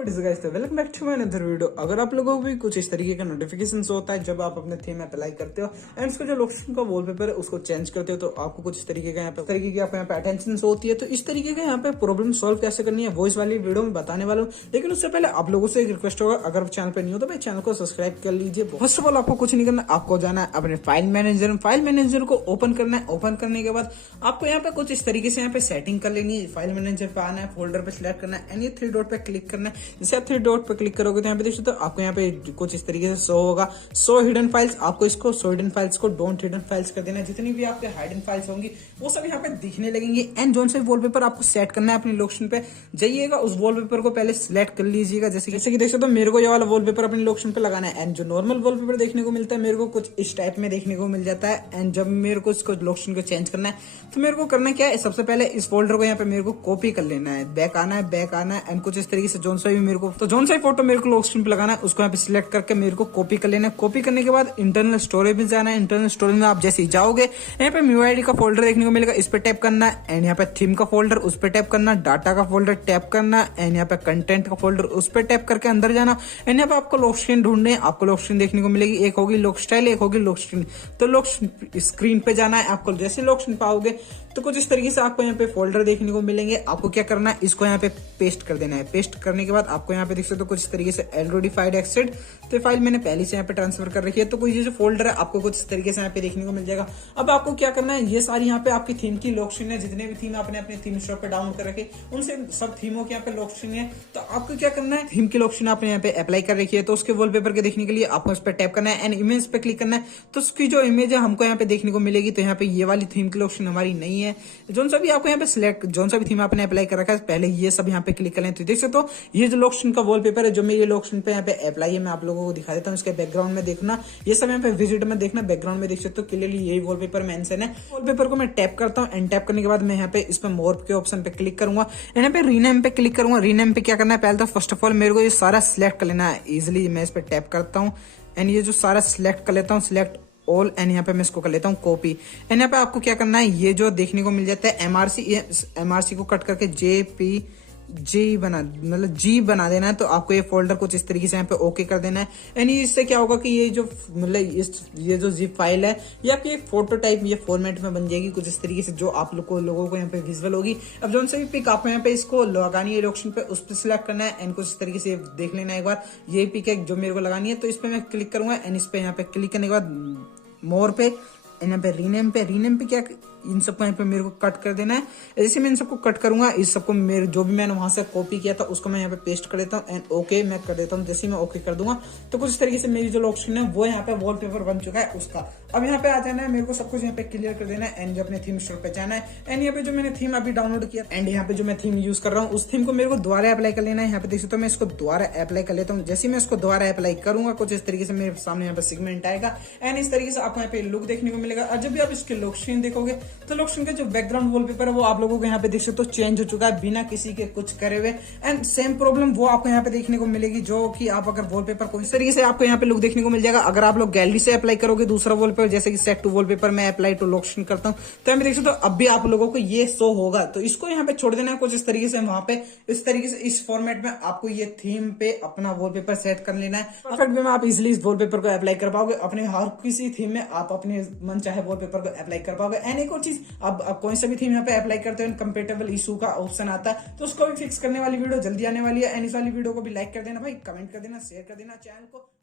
Welcome back to my another video. अगर आप लोगों को भी कुछ इस तरीके का नोटिफिकेशन होता है जब आप अपने थीम में अप्लाई करते हो एंड उसका जो लोकेशन का वॉलपेपर है उसको चेंज करते हो, तो आपको कुछ इस तरीके का आपको यहाँ पे अटेंशन होती है। तो इस तरीके का यहाँ पे प्रॉब्लम सॉल्व कैसे करनी है वो इस वाली वीडियो में बताने वाला हूँ। लेकिन उससे पहले आप लोगों से एक रिक्वेस्ट होगा, अगर चैनल पे नहीं हो तो भाई चैनल को सब्सक्राइब कर लीजिए। फर्स्ट ऑफ ऑल आपको कुछ नहीं करना, आपको जाना है अपने फाइल मैनेजर को ओपन करना है। ओपन करने के बाद आपको यहाँ पे कुछ इस तरीके से यहाँ पे सेटिंग कर लेनी है। फाइल मैनेजर पे आना है, फोल्डर पे सिलेक्ट करना है एंड ये 3 डॉट पे क्लिक करना है। जैसे आप 3 डॉट पे क्लिक करोगे तो यहाँ पे देख सकते हो आपको यहाँ पे कुछ इस तरीके से शो होगा, शो हिडन फाइल्स। आपको इसको शो हिडन फाइल्स को डोंट हिडन फाइल्स कर देना है। जितनी भी आपके हिडन फाइल्स होंगी वो सब यहाँ पे दिखने लगेंगे। एंड जोन से वॉलपेपर आपको सेट करना है, अपनी लोकेशन पे जाइएगा, उस वॉलपेपर को पहले सिलेक्ट कर लीजिएगा। जैसे कि देख सकते हो मेरे को ये वाला वॉलपेपर अपनी लोकेशन पे लगाना है। एंड जो नॉर्मल वॉलपेपर देखने को मिलता है मेरे को कुछ इस टाइप में देखने को मिल जाता है। एंड जब मेरे को इसको लोकेशन को चेंज करना है तो मेरे को करना क्या है, सबसे पहले इस फोल्डर को यहाँ पे मेरे को कॉपी कर लेना है, बैक आना है एंड कुछ इस तरीके से जोन सा भी मेरे को, तो जोन सा फोटो मेरे को लोकेशन पे लगाना है उसको यहाँ पे सिलेक्ट करके मेरे को कॉपी कर लेना है। कॉपी करने के बाद इंटरनल स्टोरेज में जाना है। इंटरनल स्टोरेज में आप जैसे ही जाओगे यहाँ पे MIUI का फोल्डर देखने को मिलेगा, इस पे टैप करना है। एंड यहाँ पे थीम का फोल्डर उस पे टैप करना, डाटा का फोल्डर टैप करना एंड यहाँ पे कंटेंट का फोल्डर उस पे टैप करके अंदर जाना। एंड यहाँ पे आपको लॉक स्क्रीन ढूंढने, आपको लॉक स्क्रीन देखने को मिलेगी, एक होगी लॉक स्टाइल, एक होगी लॉक स्क्रीन। तो लॉक स्क्रीन पे जाना है। आपको जैसे लॉक स्क्रीन पाओगे तो कुछ इस तरीके से आपको यहाँ पे फोल्डर देखने को मिलेंगे। आपको क्या करना है, इसको यहाँ पे पेस्ट कर देना है। पेस्ट करने के बाद आपको यहाँ पे देख सकते हो कुछ इस तरीके से एलओडी एक्सेड, तो फाइल मैंने पहले से यहाँ पे ट्रांसफर कर रखी है। तो कोई ये जो फोल्डर है आपको कुछ इस तरीके से यहाँ पे देखने को मिल जाएगा। अब आपको क्या करना है, ये सारी यहाँ पे आपकी थीम की लॉक स्क्रीन है। जितने भी थीम आपने अपने थीम स्टोर पे डाउनलोड कर रखे उनसे सब थीमों की यहाँ पे लॉक स्क्रीन है। तो आपको क्या करना है, थीम की लॉक स्क्रीन आपने यहाँ पे अप्लाई कर रखी है तो उसके वॉलपेपर के देखने के लिए आपको इस पर टैप करना है एंड इमेज पे क्लिक करना है। तो उसकी जो इमेज है हमको यहाँ पे देखने को मिलेगी। तो यहाँ पे ये वाली थीम की लॉक स्क्रीन हमारी नहीं है। जोन सा भी आपको यहाँ पे सिलेक्ट, जोन सा भी थीम आपने अप्लाई कर रखा है पहले ये सब यहाँ पे क्लिक कर लें। तो देख सकते हो ये जो लॉक स्क्रीन का वॉलपेपर है जो मेरे लॉक स्क्रीन पे यहाँ पे अप्लाई है, मैं आप लोगों को दिखा देता हूँ। इसके बैकग्राउंड में देखना, ये सब यहाँ पे विजिट में देखना, बैकग्राउंड में देख सकते हो क्लियरली यही वॉलपेपर मेंशन है। वॉलपेपर को मैं टैप करता हूँ एंड टैप करने के बाद मैं यहाँ पे इस पे मोर के ऑप्शन पे क्लिक करूंगा। यहाँ पे रीनेम पे क्लिक करूंगा। रीनेम पे क्या करना है, पहले तो फर्स्ट ऑफ ऑल मेरे को ये सारा सिलेक्ट कर लेना है इजिली। मैं इस पे टैप करता हूँ एंड ये जो सारा सिलेक्ट कर लेता हूँ, सिलेक्ट ऑल एंड यहाँ पे मैं इसको कर लेता हूँ कॉपी। एंड यहाँ पे आपको क्या करना है, ये जो देखने को मिल जाता है एमआरसी को कट करके जी बना देना है। तो आपको ये फोल्डर कुछ इस तरीके से यहाँ पे ओके कर देना है। एंड इससे क्या होगा कि ये जो ये जो जिप फाइल है ये आपकी एक फोटो टाइप ये फॉर्मेट में बन जाएगी कुछ इस तरीके से, जो आप लोगों को यहाँ पे विजुअल होगी। अब जो भी पिक आपको यहाँ पे इसको लगानी है लोकेशन पे उस पर सिलेक्ट करना है एंड कुछ इस तरीके से देख लेना है एक बार। ये पिक है जो मेरे को लगानी है तो इस पे मैं क्लिक करूंगा एंड इस पे यहाँ पे क्लिक करने के बाद मोर पे यहाँ पे रीनेम पे क्या इन सबको यहाँ पे मेरे को कट कर देना है। जैसे मैं इन सबको कट करूंगा, इस सबको मेरे जो भी मैंने वहां से कॉपी किया था उसको मैं यहाँ पे पेस्ट कर देता हूँ एंड ओके मैं कर देता हूँ। जैसे मैं ओके कर दूंगा तो कुछ इस तरीके से मेरी जो लोकेशन है वो यहाँ पे वॉलपेपर बन चुका है उसका। अब यहाँ पे आ जाना है, मेरे को सब कुछ यहाँ पे क्लियर कर देना है एंड जो अपने थीम स्टोर पे जाना है एंड यहाँ पे जो मैंने थीम अभी डाउनलोड किया एंड यहाँ पे जो मैं थीम यूज कर रहा हूँ उस थीम को मेरे को दोबारा अप्लाई कर लेना है। यहाँ पे देख सकते हो मैं इसको दोबारा अप्लाई कर लेता हूँ। जैसे मैं इसको दोबारा अप्लाई करूंगा कुछ इस तरीके से मेरे सामने यहाँ पे सेगमेंट आएगा एंड इस तरीके से आपको यहाँ पे लुक देखने को मिलेगा। और जब भी आप इसके लोकेशन देखोगे तो लोकेशन का जो बैकग्राउंड वॉलपेपर है वो आप लोगों को यहाँ पे देख सकते हो चेंज हो चुका है बिना किसी के कुछ करे हुए। एंड सेम प्रॉब्लम वो आपको यहाँ पे देखने को मिलेगी जो कि आप अगर वॉलपेपर को इस तरीके से आपको यहाँ पे लुक देखने को मिल जाएगा। अगर आप लोग गैलरी से अप्लाई करोगे दूसरा वॉलपेपर जैसे कि सेट टू वॉलपेपर मैं अप्लाई टू लोकेशन करता हूँ तो यहाँ पे देख सकते हो अब भी आप लोगों को ये शो होगा। तो इसको यहाँ पे छोड़ देना है कुछ इस तरीके से, वहां पे इस तरीके से इस फॉर्मेट में आपको ये थीम पे अपना वॉलपेपर सेट कर लेना है। परफेक्ट वे में आप इजिली इस वॉलपेपर को अप्लाई कर पाओगे अपने हर किसी थीम में, आप अपने मन चाहे वॉलपेपर को अप्लाई कर पाओगे। एंड एक और चीज, अब कोई सा भी थीम यहाँ पे अप्लाई करते हैं कंपेटेबल इशू का ऑप्शन आता है तो उसको भी फिक्स करने वाली वीडियो जल्दी आने वाली है। एंड इस वाली वीडियो को भी लाइक कर देना भाई, कमेंट कर देना, शेयर कर देना चैनल को।